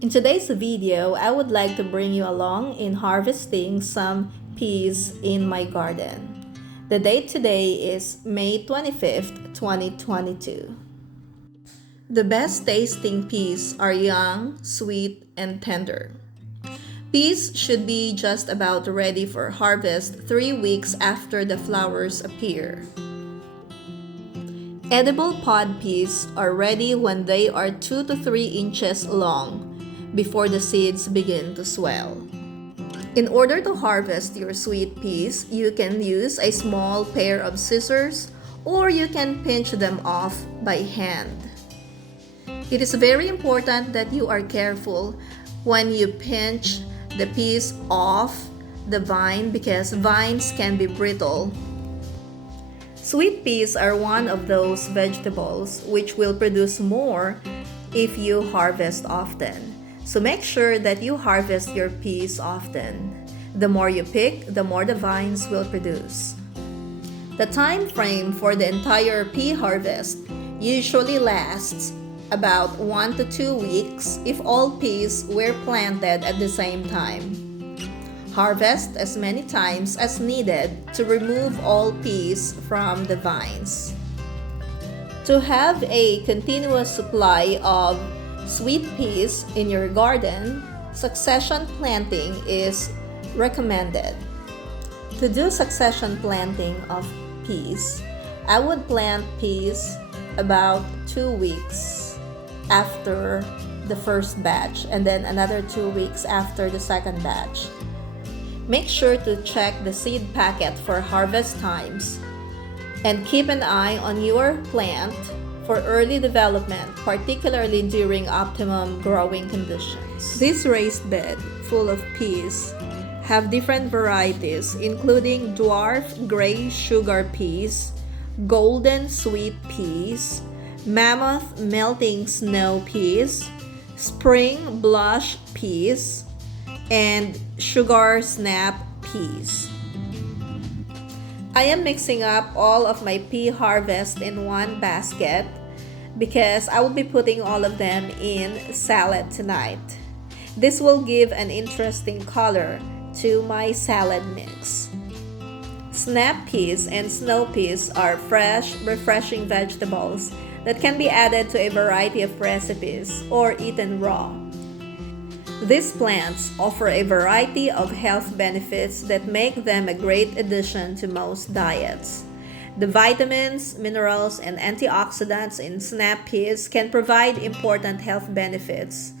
In today's video, I would like to bring you along in harvesting some peas in my garden. The date today is May 25th, 2022. The best tasting peas are young, sweet, and tender. Peas should be just about ready for harvest 3 weeks after the flowers appear. Edible pod peas are ready when they are 2 to 3 inches long, before the seeds begin to swell. In order to harvest your sweet peas, you can use a small pair of scissors or you can pinch them off by hand. It is very important that you are careful when you pinch the peas off the vine because vines can be brittle. Sweet peas are one of those vegetables which will produce more if you harvest often. So make sure that you harvest your peas often. The more you pick, the more the vines will produce. The time frame for the entire pea harvest usually lasts about 1 to 2 weeks if all peas were planted at the same time. Harvest as many times as needed to remove all peas from the vines. To have a continuous supply of sweet peas in your garden, succession planting is recommended. To do succession planting of peas, I would plant peas about 2 weeks after the first batch and then another 2 weeks after the second batch. Make sure to check the seed packet for harvest times and keep an eye on your plant for early development, particularly during optimum growing conditions. This raised bed full of peas have different varieties including dwarf gray sugar peas, golden sweet peas, mammoth melting snow peas, spring blush peas, and sugar snap peas. I am mixing up all of my pea harvest in one basket because I will be putting all of them in salad tonight. This will give an interesting color to my salad mix. Snap peas and snow peas are fresh, refreshing vegetables that can be added to a variety of recipes or eaten raw. These plants offer a variety of health benefits that make them a great addition to most diets. The vitamins, minerals, and antioxidants in snap peas can provide important health benefits.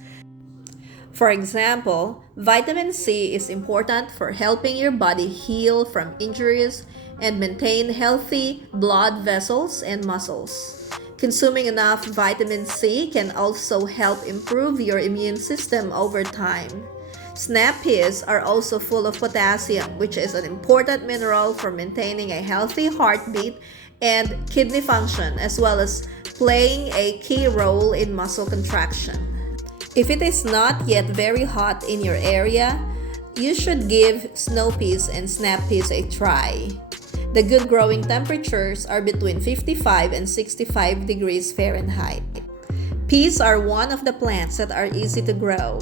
For example, vitamin C is important for helping your body heal from injuries and maintain healthy blood vessels and muscles. Consuming enough vitamin C can also help improve your immune system over time. Snap peas are also full of potassium, which is an important mineral for maintaining a healthy heartbeat and kidney function, as well as playing a key role in muscle contraction. If it is not yet very hot in your area, you should give snow peas and snap peas a try. The good growing temperatures are between 55 and 65 degrees Fahrenheit. Peas are one of the plants that are easy to grow,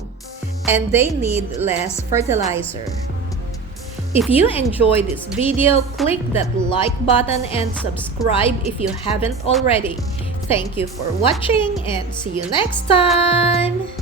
and they need less fertilizer. If you enjoyed this video, click that like button and subscribe if you haven't already. Thank you for watching and see you next time!